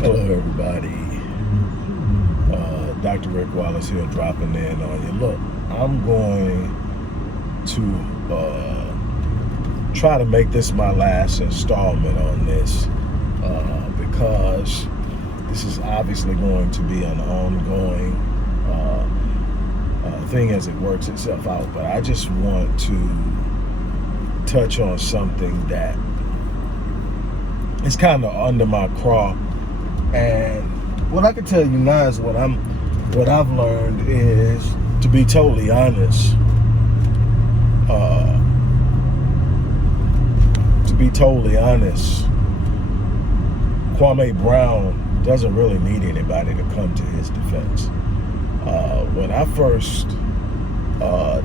Hello, everybody. Dr. Rick Wallace here, dropping in on you. Look, I'm going to try to make this my last installment on this because this is obviously going to be an ongoing thing as it works itself out. But I just want to touch on something that is kind of under my craw. And what I can tell you now is what I've learned is, to be totally honest, Kwame Brown doesn't really need anybody to come to his defense. When I first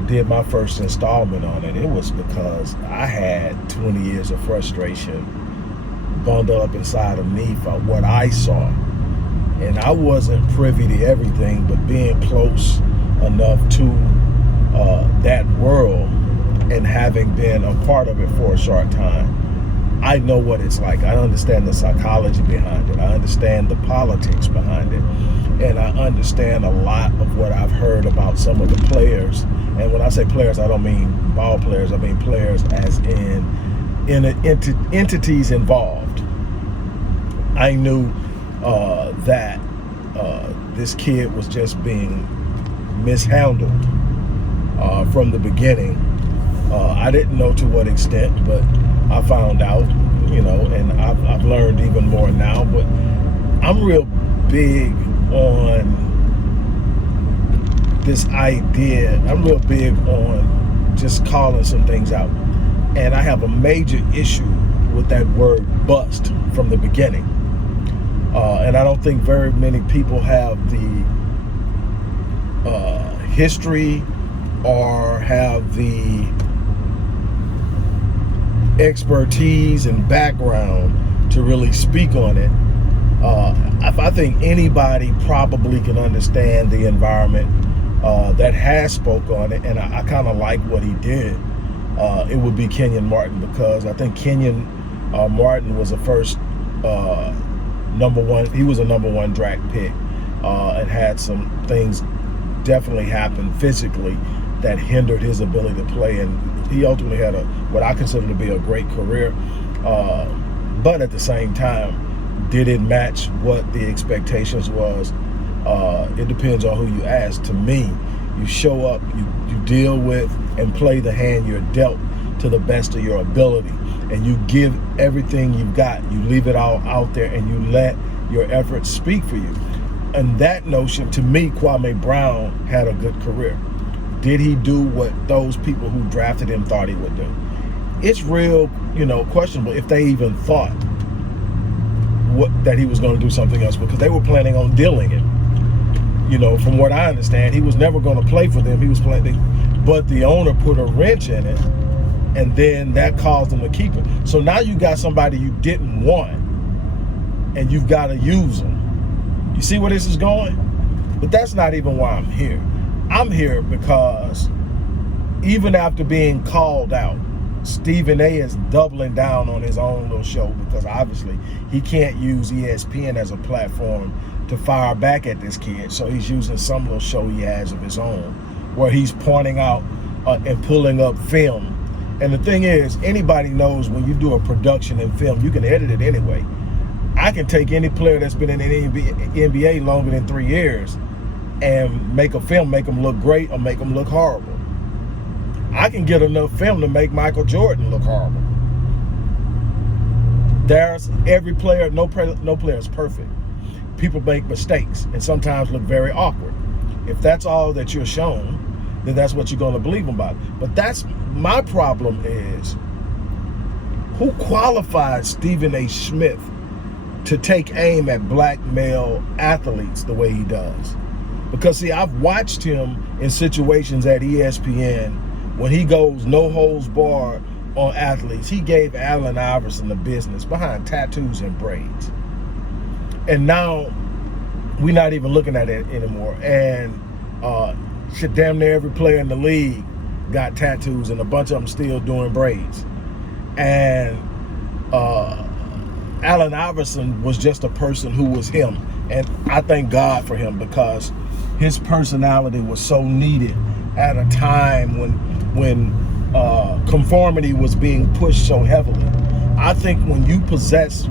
did my first installment on it, it was because I had 20 years of frustration bundled up inside of me for what I saw. And I wasn't privy to everything, but being close enough to that world and having been a part of it for a short time, I know what it's like. I understand the psychology behind it. I understand the politics behind it. And I understand a lot of what I've heard about some of the players. And when I say players, I don't mean ball players. I mean players as in entities involved. I knew that this kid was just being mishandled from the beginning. I didn't know to what extent, but I found out, and I've learned even more now. But I'm real big on this idea. I'm real big on just calling some things out. And I have a major issue with that word bust from the beginning. And I don't think very many people have the history or have the expertise and background to really speak on it. I think anybody probably can understand the environment that has spoke on it, and I kind of like what he did. It would be Kenyon Martin, because I think Kenyon Martin was the first number one. He was a number one draft pick and had some things definitely happen physically that hindered his ability to play, and he ultimately had what I consider to be a great career. But at the same time, did it match what the expectations was? It depends on who you ask. To me, you show up, you deal with and play the hand you're dealt to the best of your ability, and you give everything you've got. You leave it all out there, and you let your efforts speak for you. And that notion, to me, Kwame Brown had a good career. Did he do what those people who drafted him thought he would do? It's real, questionable if they even thought that he was going to do something else, because they were planning on dealing it. From what I understand, he was never going to play for them. He was planning, but the owner put a wrench in it, and then that caused them to keep it. So now you got somebody you didn't want, and you've got to use them. You see where this is going? But that's not even why I'm here. I'm here because even after being called out, Stephen A is doubling down on his own little show, because obviously he can't use ESPN as a platform to fire back at this kid. So he's using some little show he has of his own, where he's pointing out and pulling up film. And the thing is, anybody knows when you do a production in film, you can edit it anyway. I can take any player that's been in the NBA longer than 3 years and make a film, make them look great or make them look horrible. I can get enough film to make Michael Jordan look horrible. There's every player, no player is perfect. People make mistakes and sometimes look very awkward. If that's all that you're shown, then that's what you're going to believe about it. But that's my problem, is who qualifies Stephen A. Smith to take aim at black male athletes the way he does? Because see, I've watched him in situations at ESPN when he goes no holds barred on athletes. He gave Allen Iverson the business behind tattoos and braids. And now we're not even looking at it anymore. And damn near every player in the league got tattoos, and a bunch of them still doing braids. And Allen Iverson was just a person who was him. And I thank God for him, because his personality was so needed at a time when conformity was being pushed so heavily. I think when you possess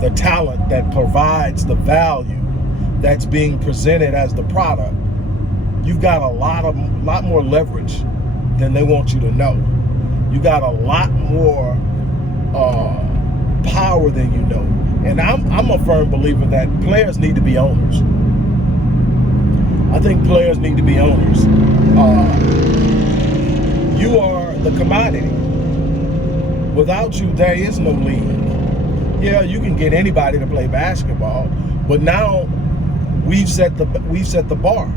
the talent that provides the value that's being presented as the product, you've got a lot more leverage than they want you to know. You got a lot more power than you know. And I'm a firm believer that players need to be owners. I think players need to be owners. You are the commodity. Without you, there is no league. Yeah, you can get anybody to play basketball, but now we've set the bar.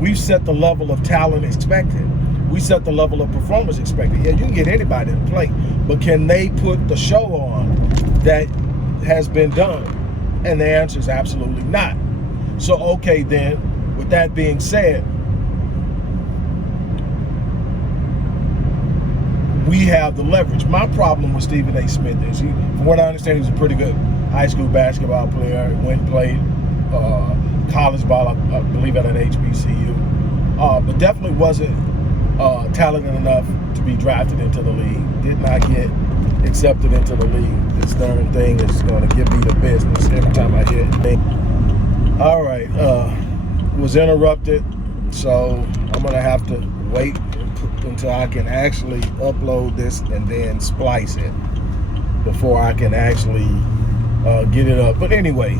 We've set the level of talent expected. We set the level of performance expected. Yeah, you can get anybody to play, but can they put the show on that has been done? And the answer is absolutely not. So, okay, then, with that being said, we have the leverage. My problem with Stephen A. Smith is, from what I understand, he was a pretty good high school basketball player. Went and played college ball, I believe, at an HBCU, but definitely wasn't talented enough to be drafted into the league. Did not get accepted into the league. This darn thing is going to give me the business every time I hit it. All right, was interrupted, so I'm going to have to wait until I can actually upload this and then splice it before I can actually get it up. But anyway,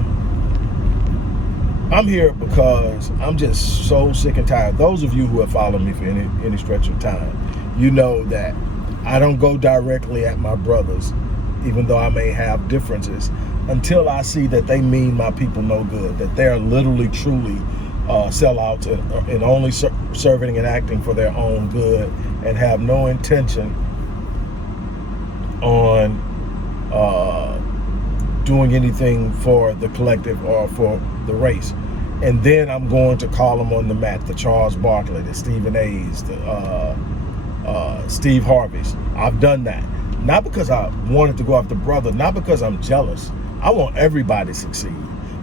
I'm here because I'm just so sick and tired. Those of you who have followed me for any stretch of time, you know that I don't go directly at my brothers, even though I may have differences, until I see that they mean my people no good, that they're literally, truly sellouts and only serving and acting for their own good, and have no intention on doing anything for the collective or for the race. And then I'm going to call them on the mat, the Charles Barkley, the Stephen A's, the Steve Harvey's. I've done that. Not because I wanted to go after brother, not because I'm jealous. I want everybody to succeed.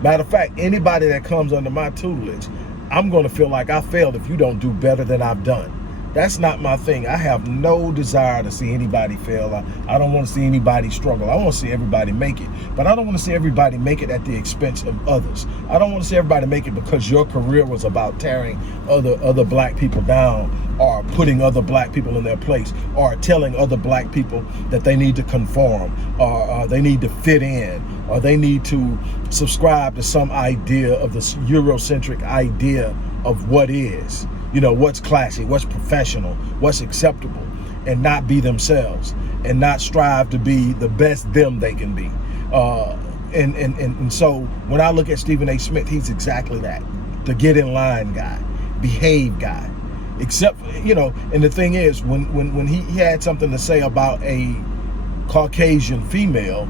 Matter of fact, anybody that comes under my tutelage, I'm going to feel like I failed if you don't do better than I've done. That's not my thing. I have no desire to see anybody fail. I don't want to see anybody struggle. I want to see everybody make it. But I don't want to see everybody make it at the expense of others. I don't want to see everybody make it because your career was about tearing other black people down, or putting other black people in their place, or telling other black people that they need to conform, or they need to fit in, or they need to subscribe to some idea of this Eurocentric idea of what is. You know, what's classy, what's professional, what's acceptable, and not be themselves, and not strive to be the best them they can be. And so when I look at Stephen A. Smith, he's exactly that. The get in line guy, behave guy. Except, you know, and the thing is, when he had something to say about a Caucasian female,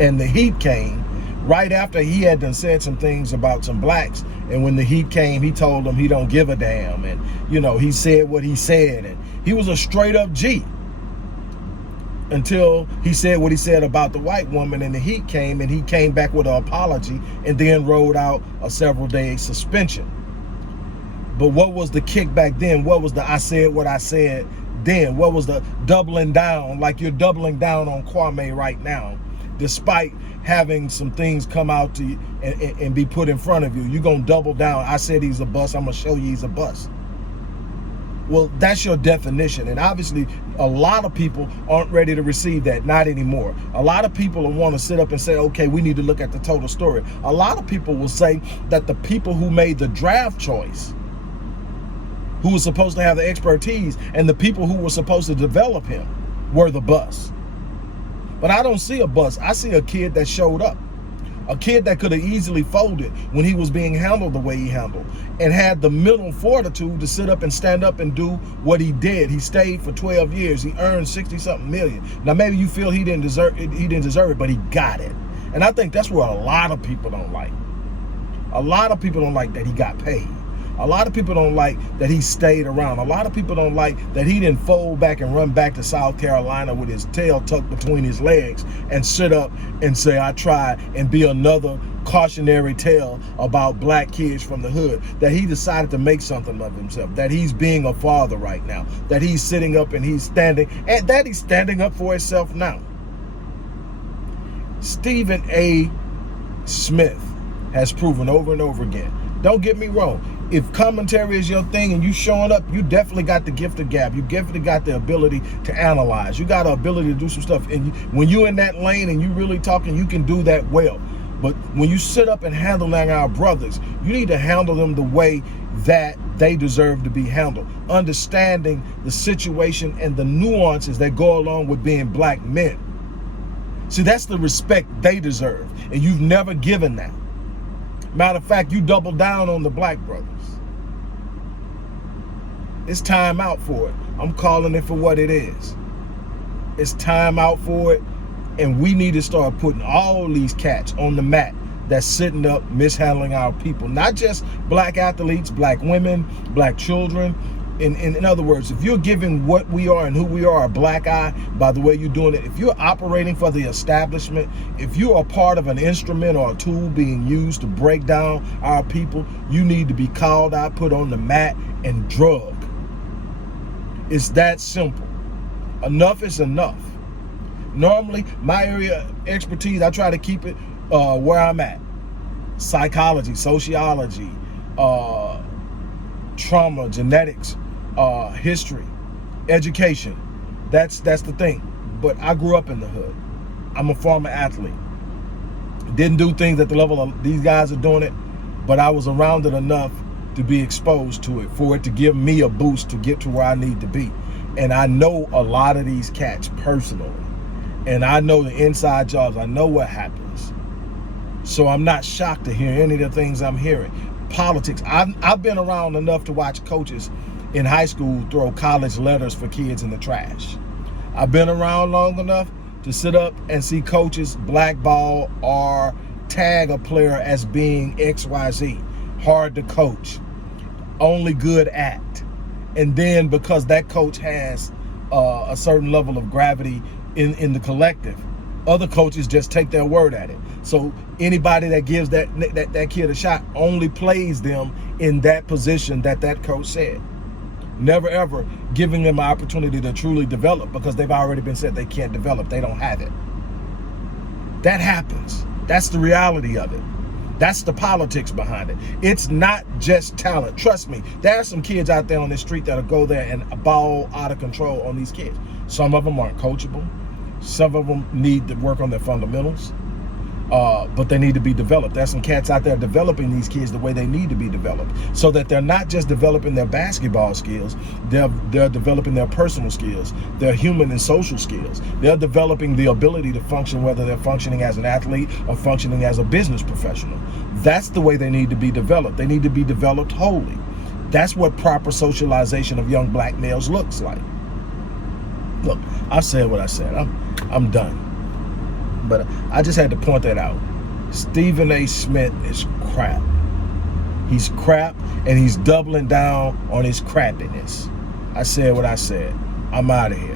and the heat came, right after he had done said some things about some blacks, and when the heat came, he told them he don't give a damn, and you know, he said what he said, and he was a straight up G until he said what he said about the white woman, and the heat came, and he came back with an apology, and then rolled out a several-day suspension. But what was the kickback then? What was the I said what I said then? What was the doubling down, like you're doubling down on Kwame right now, despite having some things come out to you and be put in front of you? You're going to double down. I said he's a bust. I'm going to show you he's a bust. Well, that's your definition. And obviously, a lot of people aren't ready to receive that. Not anymore. A lot of people will want to sit up and say, okay, we need to look at the total story. A lot of people will say that the people who made the draft choice, who was supposed to have the expertise, and the people who were supposed to develop him were the bust. But I don't see a bust. I see a kid that showed up. A kid that could have easily folded when he was being handled the way he handled, and had the mental fortitude to sit up and stand up and do what he did. He stayed for 12 years. He earned 60-something million. Now, maybe you feel he didn't deserve it, but he got it. And I think that's where a lot of people don't like. A lot of people don't like that he got paid. A lot of people don't like that he stayed around. A lot of people don't like that he didn't fold back and run back to South Carolina with his tail tucked between his legs and sit up and say, I tried, and be another cautionary tale about black kids from the hood. That he decided to make something of himself, that he's being a father right now, that he's sitting up and he's standing, and that he's standing up for himself now. Stephen A. Smith has proven over and over again. Don't get me wrong. If commentary is your thing and you showing up, you definitely got the gift of gab. You definitely got the ability to analyze. You got the ability to do some stuff. And when you're in that lane and you really talking, you can do that well. But when you sit up and handling our brothers, you need to handle them the way that they deserve to be handled. Understanding the situation and the nuances that go along with being black men. See, that's the respect they deserve. And you've never given that. Matter of fact, you double down on the black brothers. It's time out for it. I'm calling it for what it is. It's time out for it. And we need to start putting all these cats on the mat that's sitting up mishandling our people. Not just black athletes, black women, black children. In other words, if you're giving what we are and who we are a black eye by the way you're doing it, if you're operating for the establishment, if you are part of an instrument or a tool being used to break down our people, you need to be called out, put on the mat, and drugged. It's that simple. Enough is enough. Normally, my area of expertise, I try to keep it where I'm at. Psychology, sociology, trauma, genetics, history, education. That's the thing. But I grew up in the hood. I'm a former athlete. Didn't do things at the level of these guys are doing it, but I was around it enough to be exposed to it, for it to give me a boost to get to where I need to be. And I know a lot of these cats personally. And I know the inside jobs. I know what happens. So I'm not shocked to hear any of the things I'm hearing. Politics. I've been around enough to watch coaches in high school throw college letters for kids in the trash. I've been around long enough to sit up and see coaches blackball or tag a player as being XYZ, hard to coach, only good at. And then because that coach has a certain level of gravity in the collective, other coaches just take their word at it. So anybody that gives that kid a shot only plays them in that position that coach said. Never ever giving them an opportunity to truly develop, because they've already been said they can't develop. They don't have it. That happens. That's the reality of it. That's the politics behind it. It's not just talent. Trust me, there are some kids out there on the street that'll go there and ball out of control on these kids. Some of them aren't coachable. Some of them need to work on their fundamentals, but they need to be developed. There's some cats out there developing these kids the way they need to be developed, so that they're not just developing their basketball skills, they're developing their personal skills, their human and social skills. They're developing the ability to function, whether they're functioning as an athlete or functioning as a business professional. That's the way they need to be developed. They need to be developed wholly. That's what proper socialization of young black males looks like. Look, I said what I said. I'm done. But I just had to point that out. Stephen A. Smith is crap. He's crap, and he's doubling down on his crappiness. I said what I said. I'm out of here.